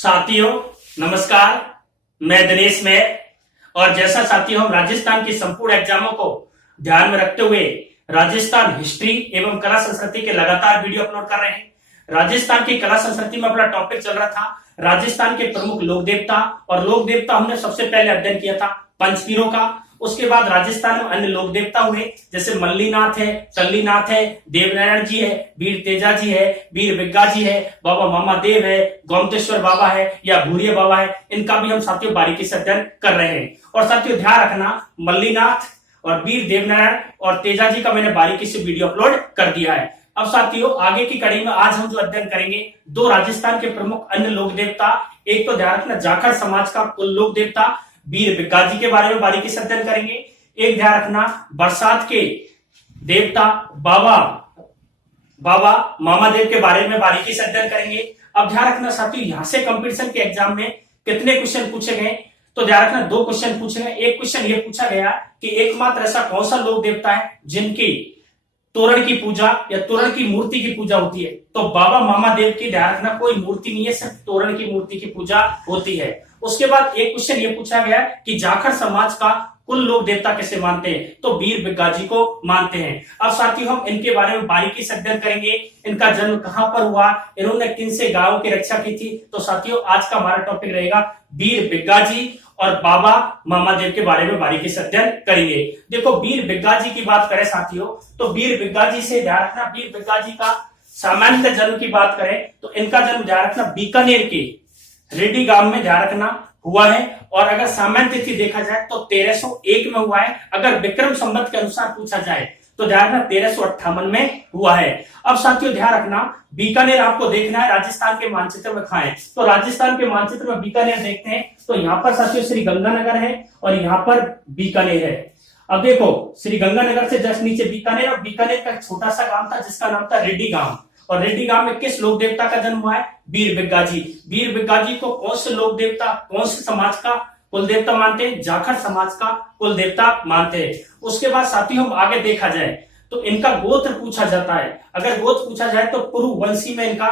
साथियों नमस्कार, मैं दिनेश में। और जैसा साथियों हम राजस्थान की संपूर्ण एग्जामों को ध्यान में रखते हुए राजस्थान हिस्ट्री एवं कला संस्कृति के लगातार वीडियो अपलोड कर रहे हैं। राजस्थान की कला संस्कृति में अपना टॉपिक चल रहा था राजस्थान के प्रमुख लोक देवता, और लोक देवता हमने सबसे पहले अध्ययन किया था पंचतीरों का। उसके बाद राजस्थान में अन्य लोक देवता हुए, जैसे मल्लीनाथ है, चल्लीनाथ है, देवनारायण जी है, वीर तेजा जी है, वीर बिग्गा जी है, बाबा मामा देव है, गोमतेश्वर बाबा है या भूरिया बाबा है। इनका भी हम साथियों बारीकी से अध्ययन कर रहे हैं। और साथियों ध्यान रखना, मल्लीनाथ और वीर देवनारायण और तेजा जी का मैंने बारीकी से वीडियो अपलोड कर दिया है। अब साथियों आगे की कड़ी में आज हम जो अध्ययन करेंगे दो राजस्थान के प्रमुख अन्य लोक देवता। एक तो ध्यान रखना जाखड़ समाज का कुल लोक देवता वीर बिग्गा जी के बारे में बारीकी से अध्ययन करेंगे। एक ध्यान रखना बरसात के देवता बाबा मामा देव के बारे में बारीकी से अध्ययन करेंगे। अब ध्यान रखना साथियों यहां से कंपटीशन के एग्जाम में कितने क्वेश्चन पूछे गए, तो ध्यान रखना दो क्वेश्चन पूछे गए। एक क्वेश्चन ये पूछा गया कि एकमात्र ऐसा कौन सा लोक देवता है जिनकी तोरण की पूजा या तोरण की मूर्ति की पूजा होती है, तो बाबा मामा देव की ध्यान रखना कोई मूर्ति नहीं है, सिर्फ तोरण की मूर्ति की पूजा होती है। उसके बाद एक क्वेश्चन ये पूछा गया कि जाखड़ समाज का कुल लोक देवता कैसे मानते हैं, तो वीर बिग्गा जी को मानते हैं। अब साथियों हम इनके बारे में बारीकी से अध्ययन करेंगे। इनका जन्म कहां पर हुआ, इन्होंने किन से गांवों की रक्षा की थी। तो साथियों आज का हमारा टॉपिक रहेगा वीर बिग्गा जी और बाबा मामा देव के बारे में बारीकी से अध्ययन करेंगे। देखो वीर बिग्गा जी की बात करें साथियों, तो वीर बिग्गा जी से ध्यान रखना, वीर बिग्गा जी का सामान्य जन्म की बात करें तो इनका जन्म ध्यान रखना बीकानेर के रेड्डी गांव में ध्यान रखना हुआ है। और अगर सामान्य तिथि देखा जाए तो 1301 में हुआ है। अगर विक्रम संवत के अनुसार पूछा जाए तो ध्यान रखना 1358 में हुआ है। अब साथियों ध्यान रखना बीकानेर आपको देखना है राजस्थान के मानचित्र में कहां है, तो राजस्थान के मानचित्र में बीकानेर देखते हैं तो यहाँ पर साथियों श्री गंगानगर है और यहाँ पर बीकानेर है। अब देखो श्री गंगानगर से जस्ट नीचे बीकानेर, और बीकानेर का छोटा सा गांव था जिसका नाम था रेड्डी गांव। और रेड्डी गांव में किस लोक देवता का जन्म हुआ है, वीर बिग्गा जी। वीर बिग्गा जी को कौन से लोक देवता, कौन से समाज का कुल देवता मानते हैं, जाखड़ समाज का कुल देवता मानते हैं। उसके बाद साथियों हम आगे देखा जाए तो इनका गोत्र पूछा जाता है। अगर गोत्र पूछा जाए तो पुरुवंशी में इनका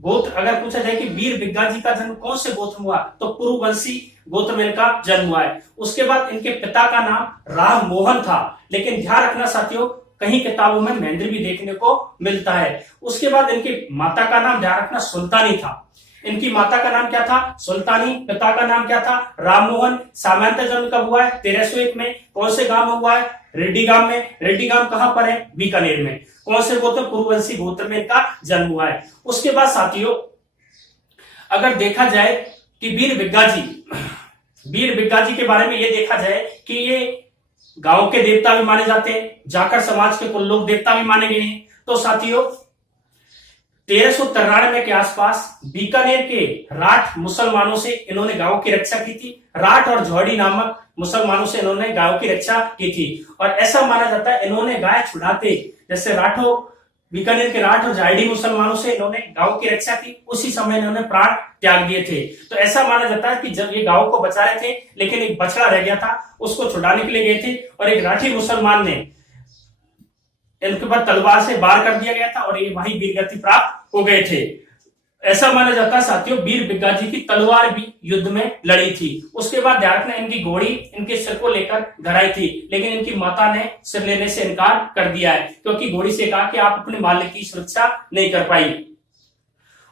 गोत्र, अगर पूछा जाए कि वीर बिग्गा जी का जन्म कौन से गोत्र में हुआ, तो पुरुवंशी गोत्र में इनका जन्म हुआ है। उसके बाद इनके पिता का नाम राम मोहन था, लेकिन ध्यान रखना साथियों कहीं किताबों में महेंद्र भी देखने को मिलता है। उसके बाद इनकी माता का नाम ध्यान रखना सुल्तानी था। इनकी माता का नाम क्या था, सुल्तानी। पिता का नाम क्या था, राममोहन। सामान्य जन्म कब हुआ है, 1301 में। कौन से गांव में हुआ है, रेड्डी गांव में। रेड्डी गांव कहां पर है, बीकानेर में। कौन से गोत्र, पुरुवंशी गोत्र में इनका जन्म हुआ है। उसके बाद साथियों अगर देखा जाए कि वीर बिग्गा जी के बारे में ये देखा जाए कि ये गांव के देवता भी माने जाते हैं, जाखड़ समाज के कुल लोक देवता भी माने गए हैं। तो साथियों 1393 के आसपास बीकानेर के राठ मुसलमानों से इन्होंने गांव की रक्षा की थी। राठ और जोहड़ी नामक मुसलमानों से इन्होंने गांव की रक्षा की थी। और ऐसा माना जाता है इन्होंने गाय छुड़ाते, जैसे राठों बीकानेर के राठ और जायडी मुसलमानों से इन्होंने गांव की रक्षा की, उसी समय इन्होंने प्राण त्याग दिए थे। तो ऐसा माना जाता है कि जब ये गांव को बचा रहे थे लेकिन एक बछड़ा रह गया था, उसको छुड़ाने के लिए गए थे और एक राठी मुसलमान ने इनके ऊपर तलवार से वार कर दिया गया था और ये वहीं वीरगति प्राप्त हो गए थे। ऐसा माना जाता है साथियों वीर बिग्गा जी की तलवार भी युद्ध में लड़ी थी। उसके बाद ध्यान रखना इनकी घोड़ी इनके सिर को लेकर घर आई थी, लेकिन इनकी माता ने सिर लेने से इनकार कर दिया है, क्योंकि घोड़ी से कहा कि आप अपने मालिक की सुरक्षा नहीं कर पाई।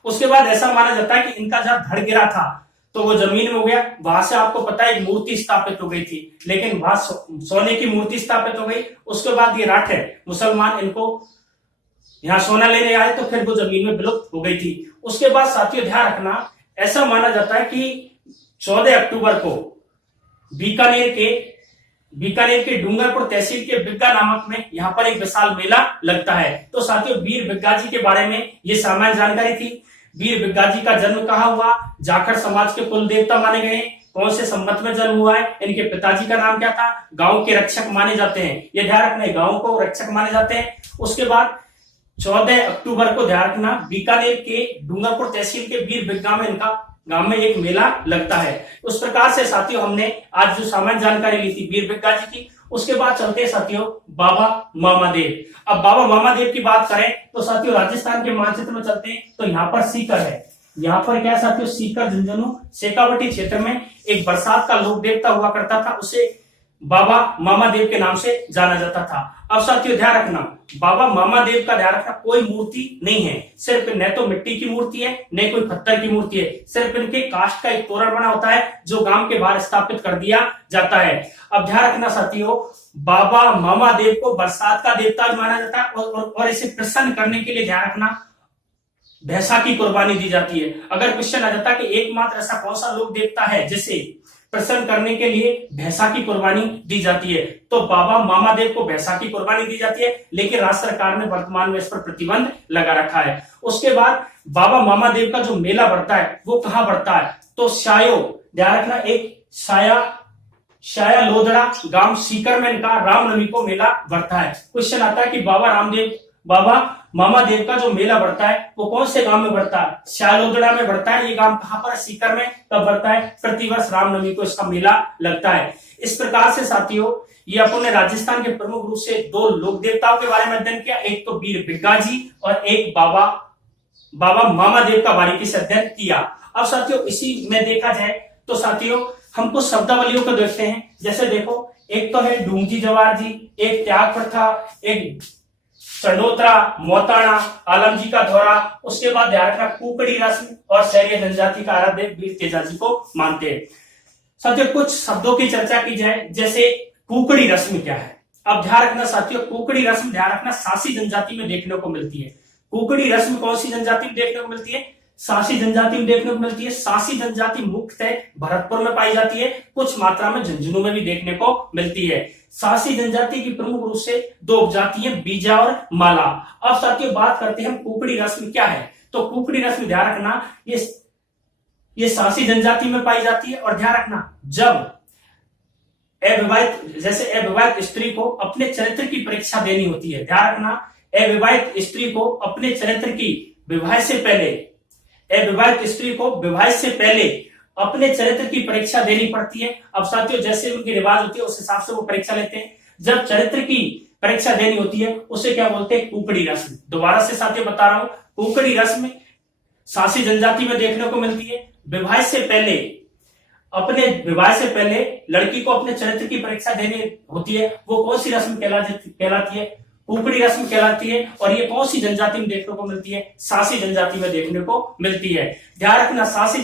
उसके बाद ऐसा माना जाता है कि इनका जब धड़ गिरा था तो वो जमीन में हो गया। वहां से आपको पता है एक मूर्ति स्थापित हो गई थी, लेकिन वहां सोने की मूर्ति स्थापित हो गई। उसके बाद ये राठ है मुसलमान इनको यहाँ सोना लेने आए तो फिर वो जमीन में विलुप्त हो गई थी। उसके बाद साथियों ध्यान रखना ऐसा माना जाता है कि 14 अक्टूबर को बीकानेर के डूंगरपुर तहसील के बिग्गा नामक में यहाँ पर एक विशाल मेला लगता है। तो साथियों वीर बिग्गा जी के बारे में ये सामान्य जानकारी थी। वीर बिग्गा जी का जन्म कहाँ हुआ, जाखड़ समाज के कुल देवता माने गए। कौन से संवत में जन्म हुआ है, इनके पिताजी का नाम क्या था, गांव के रक्षक माने जाते हैं। ये ध्यान रखना गांव को रक्षक माने जाते हैं। उसके बाद 14 अक्टूबर को ध्यान रखना बीकानेर के डूंगरपुर तहसील के वीर बिग्गा में इनका गांव में एक मेला लगता है। उस प्रकार से साथियों हमने आज जो सामान्य जानकारी ली थी वीर बिग्गा जी की। उसके बाद चलते हैं साथियों बाबा मामा देव। अब बाबा मामा देव की बात करें तो साथियों राजस्थान के मानचित्र में चलते हैं तो यहाँ पर सीकर है। यहाँ पर क्या साथियों, सीकर झुंझुनू शेखावटी क्षेत्र में एक बरसात का लोक देवता हुआ करता था, उसे बाबा मामादेव के नाम से जाना जाता था। अब साथियों ध्यान रखना, बाबा मामादेव का ध्यान रखना, कोई मूर्ति नहीं है, सिर्फ न तो मिट्टी की मूर्ति है न कोई पत्थर की मूर्ति है, सिर्फ इनके काष्ठ का एक तोरण बना होता है जो गांव के बाहर स्थापित कर दिया जाता है। अब ध्यान रखना साथियों, बाबा मामादेव को बरसात का देवता माना जाता है और इसे प्रसन्न करने के लिए ध्यान रखना भैंसा की कुर्बानी दी जाती है। अगर क्वेश्चन आ जाता कि एकमात्र ऐसा कौन सा लोक देवता है जिसे प्रसन्न करने के लिए भैंसा की कुर्बानी दी जाती है, तो बाबा मामादेव को भैंसा की कुर्बानी दी जाती है, लेकिन राज्य सरकार ने वर्तमान में इस पर प्रतिबंध लगा रखा है। उसके बाद बाबा मामादेव का जो मेला बढ़ता है वो कहां बढ़ता है, तो शायो, ध्यान रखना, एक शाया लोदड़ा गांव सीकर में इनका रामनवमी को मेला बढ़ता है। क्वेश्चन आता है कि बाबा मामादेव का जो मेला बढ़ता है वो कौन से गांव में बढ़ता है, शालोदड़ा में बढ़ता है। ये गांव कहां पर, सीकर में। कब बढ़ता है, प्रतिवर्ष रामनवमी को इसका मेला लगता है। इस प्रकार से साथियों ये अपन ने राजस्थान के प्रमुख रूप से दो लोक देवताओं के बारे में अध्ययन किया, एक तो वीर बिग्गा जी और एक बाबा मामादेव का बारीकी से अध्ययन किया। अब साथियों इसी में देखा जाए तो साथियों हम कुछ शब्दावलियों को देखते हैं। जैसे देखो, एक तो है डूंगजी जवार जी, एक त्याग प्रथा, एक चंडोत्रा, मोताना, आलमजी का धौरा, उसके बाद ध्यान रखना कुकड़ी रस्म और शहरी जनजाति का आराध्य वीर तेजा जी को मानते हैं। साथियों कुछ शब्दों की चर्चा की जाए, जैसे कुकड़ी रस्म क्या है। अब ध्यान रखना साथियों, कुकड़ी रस्म ध्यान रखना सासी जनजाति में देखने को मिलती है। कुकड़ी रस्म कौन सी जनजाति में देखने को मिलती है, सासी जनजाति में देखने को मिलती है। सासी जनजाति मुख्यतः भरतपुर में पाई जाती है, कुछ मात्रा में झुंझुनू में भी देखने को मिलती है। सासी जनजाति की प्रमुख रूप से दो उपजाति है, बीजा और माला। अब साथियों बात करते हैं हम कुकड़ी रस्म क्या है। तो कुकड़ी रस्म ध्यान रखना ये सासी जनजाति में पाई जाती है। और ध्यान रखना, जब अविवाहित स्त्री को अपने चरित्र की परीक्षा देनी होती है, ध्यान रखना अविवाहित स्त्री को अपने चरित्र की विवाह से पहले अपने चरित्र की परीक्षा देनी पड़ती है। अब साथियों जैसे उनकी रिवाज होती है उस हिसाब से वो परीक्षा लेते हैं। जब चरित्र की परीक्षा देनी होती है उसे क्या बोलते हैं, कुकड़ी रस्म। दोबारा से साथियों बता रहा हूं, कुकड़ी रस्म सासी जनजाति में देखने को मिलती है। विवाह से पहले लड़की को अपने चरित्र की परीक्षा देनी होती है, वो कौन सी रस्म कहलाती है, कुकड़ी रस्म कहलाती है। और ये कौन सी जनजाति में देखने को मिलती है, सासी जनजाति में देखने को मिलती है। ध्यान रखना, सासी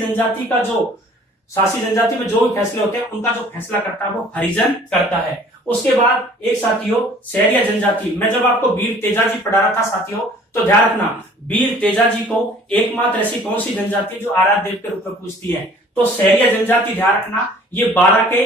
जनजाति में जो भी फैसले होते हैं उनका जो फैसला करता है वो हरिजन करता है। उसके बाद एक साथियों शहरिया जनजाति, मैं जब आपको वीर तेजा जी पढ़ा रहा था साथियों, तो ध्यान रखना वीर तेजा जी को एकमात्र ऐसी कौन सी जनजाति जो आराध्य देव के रूप में पूछती है, तो शहरिया जनजाति। ध्यान रखना ये 12 के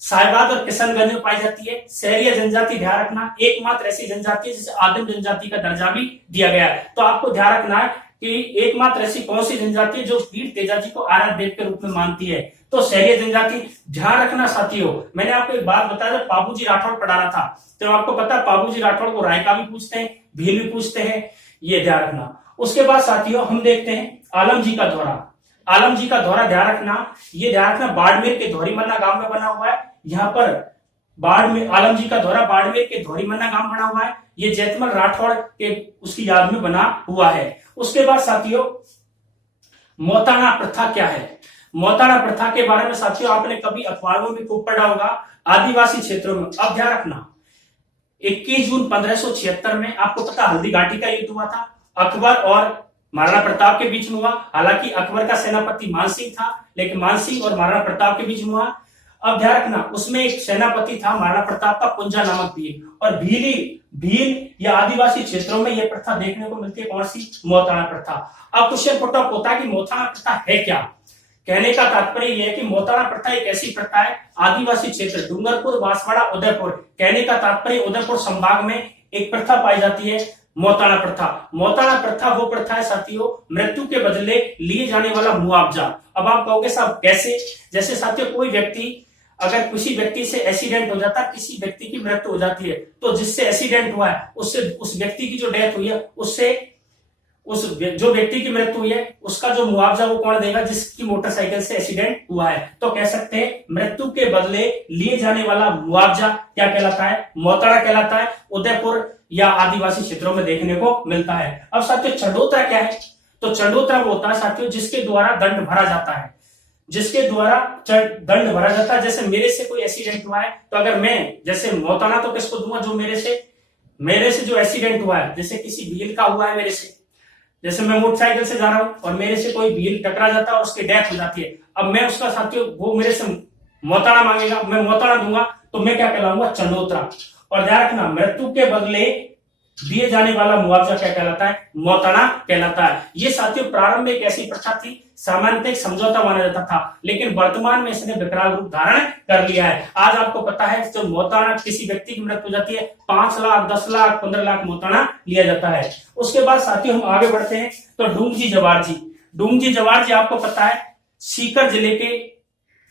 साहिबाद और किशनगंज में पाई जाती है। शहरिया जनजाति ध्यान रखना एकमात्र ऐसी जनजाति है जिसे आदिम जनजाति का दर्जा भी दिया गया है। तो आपको ध्यान रखना है कि एकमात्र ऐसी कौन सी जनजाति है जो वीर तेजा जी को आराध्य देव के रूप में मानती है, तो शहरिया जनजाति। ध्यान रखना साथियों, मैंने आपको एक बात बताया था, पाबूजी राठौड़ पढ़ा रहा था, तो आपको पता है पाबूजी राठौड़ को रायका भी पूछते हैं, भील भी पूछते हैं, ये ध्यान रखना। उसके बाद साथियों हम देखते हैं आलमजी का धौरा। आलमजी का धौरा ध्यान रखना, ये ध्यान रखना बाड़मेर के धौरीमन्ना गांव में बना हुआ है। यहाँ पर आलमजी का धौरा बाड़मेर के धौरीमन्ना गांव बना हुआ है। ये जैतमल राठौड़ के उसकी याद में बना हुआ है। उसके बाद साथियों मोताना प्रथा क्या है। मोताना प्रथा के बारे में साथियों आपने कभी अखबारों में खूब पढ़ा होगा, आदिवासी क्षेत्रों में। अब ध्यान रखना 21 जून 1576 में आपको पता हल्दी घाटी का युद्ध हुआ था, अकबर और महाराणा प्रताप के बीच में हुआ। हालांकि अकबर का सेनापति मानसिंह था, लेकिन मानसिंह और महाराणा प्रताप के बीच में हुआ। अब ध्यान रखना उसमें एक सेनापति था महाराणा प्रताप का पुंजा नामक भील, और भील या आदिवासी क्षेत्रों में यह प्रथा देखने को मिलती है, कौन सी, मोताना प्रथा। अब क्वेश्चन पुट अप होता है कि मोताना प्रथा है क्या। कहने का तात्पर्य यह है कि मोताना प्रथा एक ऐसी प्रथा है आदिवासी क्षेत्र डूंगरपुर, बांसवाड़ा, उदयपुर, कहने का तात्पर्य उदयपुर संभाग में एक प्रथा पाई जाती है, मोताना प्रथा। मोताना प्रथा वो प्रथा है साथियों मृत्यु के बदले लिए जाने वाला मुआवजा। अब आप कहोगे साहब कैसे, जैसे साथियों कोई व्यक्ति, अगर किसी व्यक्ति से एक्सीडेंट हो जाता है, किसी व्यक्ति की मृत्यु हो जाती है, तो जिससे एक्सीडेंट हुआ है उससे उस व्यक्ति की जो डेथ हुई है उससे जो व्यक्ति की मृत्यु हुई है उसका जो मुआवजा वो कौन देगा, जिसकी मोटरसाइकिल से एक्सीडेंट हुआ है। तो कह सकते हैं मृत्यु के बदले लिए जाने वाला मुआवजा क्या कहलाता है, मोताना कहलाता है। उदयपुर या आदिवासी क्षेत्रों में देखने को मिलता है। अब साथियों चंडोत्रा क्या है, तो चंडोत्रा वो होता है साथियों जिसके द्वारा दंड भरा जाता है, जिसके द्वारा दंड भरा जाता है। जैसे मेरे से कोई एक्सीडेंट हुआ है तो अगर मैं जैसे मौताना तो किसको दूंगा, जो मेरे से जो एक्सीडेंट हुआ है, जैसे किसी व्हील का हुआ है मेरे से, जैसे मैं मोटरसाइकिल से जा रहा हूं और मेरे से कोई व्हील टकरा जाता है और उसकी डेथ हो जाती है, अब मैं उसका साथियों वो मेरे से मौताना मांगेगा, मैं मौताना दूंगा तो मैं क्या कहलाऊंगा, चंडोत्रा। और ध्यान रखना मृत्यु के बदले दिए जाने वाला मुआवजा क्या कहलाता है, मौताना कहलाता है। ये साथियों प्रारंभ में एक ऐसी प्रथा थी, सामान्यतः एक समझौता माना जाता था, लेकिन वर्तमान में इसने विकराल रूप धारण कर लिया है। आज आपको पता है जो मौताना किसी व्यक्ति की मृत्यु हो जाती है 5 लाख 10 लाख 15 लाख मौताना लिया जाता है। उसके बाद साथियों हम आगे बढ़ते हैं तो डूंगजी जवारजी आपको पता है सीकर जिले के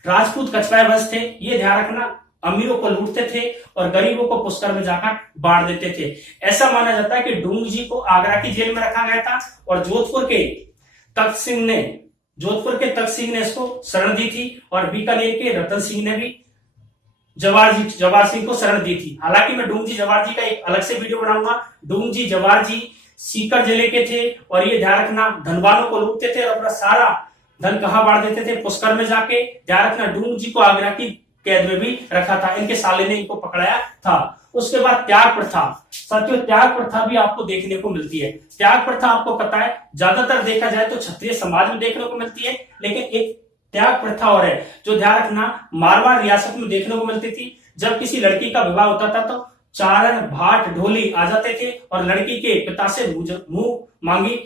राजपूत कछवाए वंश थे। ये ध्यान रखना अमीरों को लूटते थे और गरीबों को पुष्कर में जाकर बांट देते थे। ऐसा माना जाता है कि डूंगजी को आगरा की जेल में रखा गया था और जोधपुर के तख्त सिंह ने इसको शरण दी थी और बीकानेर के रतन सिंह ने भी जवार सिंह को शरण दी थी। हालांकि मैं डूंगजी जवारजी का एक अलग से वीडियो बनाऊंगा। डूंगजी जवारजी सीकर जिले के थे और ये ध्यान रखना धनवानों को लूटते थे और अपना सारा धन कहां बांट देते थे, पुष्कर में जाके। ध्यान रखना डूंगजी को आगरा की कैद में भी रखा था, इनके साले ने इनको पकड़ाया था। उसके बाद त्याग प्रथा, साथियों त्याग प्रथा भी आपको देखने को मिलती है। त्याग प्रथा आपको पता है ज्यादातर देखा जाए तो क्षत्रिय समाज में देखने को मिलती है, लेकिन एक त्याग प्रथा और है जो ध्यान रखना मारवाड़ रियासत में देखने को मिलती थी। जब किसी लड़की का विवाह होता था तो चारण भाट ढोली आ जाते थे और लड़की के पिता से मुंह मांगी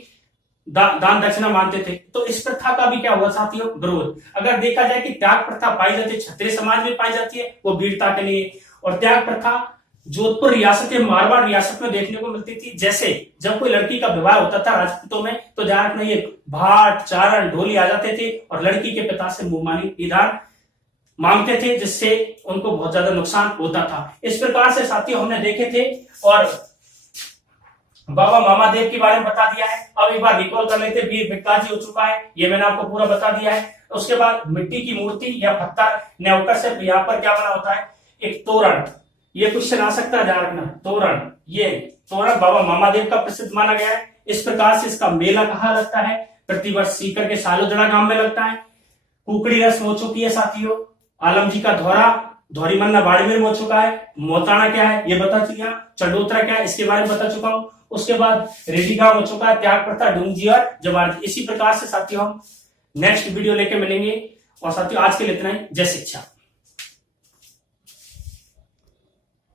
दान दक्षिणा मानते थे। तो इस प्रथा का भी क्या हुआ साथियों, विरोध। अगर देखा जाए कि त्याग प्रथा पाई जाती है क्षत्रिय समाज में पाई जाती है, वो वीरता के लिए। और त्याग प्रथा जोधपुर रियासत या मारवाड़ रियासत में देखने को मिलती थी। जैसे जब कोई लड़की का विवाह होता था राजपूतों में तो ध्यान रखना ये भाट चारण ढोली आ जाते थे और लड़की के पिता से मुंहमांगी दान मांगते थे, जिससे उनको बहुत ज्यादा नुकसान होता था। इस प्रकार से साथियों हमने देखे थे और बाबा मामादेव के बारे में बता दिया है। अब एक बार रिकॉल कर लेते, वीर भिक्काजी हो चुका है, ये मैंने आपको पूरा बता दिया है। उसके बाद मिट्टी की मूर्ति या पत्थर न्योकर से यहाँ पर क्या बना होता है, एक तोरण। ये क्वेश्चन आ सकता है, ध्यान रखना तोरण, ये तोरण बाबा मामादेव का प्रसिद्ध माना गया है। इस प्रकार से इसका मेला कहाँ लगता है, प्रतिवर्ष सीकर के सालोजड़ा गांव में लगता है। कुकड़ी रस्म हो चुकी है साथियों। आलम जी का धौरी मन्ना बाड़मेर में हो चुका है। मौताना क्या है ये बता चुका, चंडोत्रा क्या है इसके बारे में बता चुका हूं। उसके बाद रेडी गांव हो चुका है, त्याग प्रथा, डूंगजी और जवारजी। इसी प्रकार से साथियों हम नेक्स्ट वीडियो लेके मिलेंगे। और साथियों आज के लिए इतना ही। जय शिक्षा।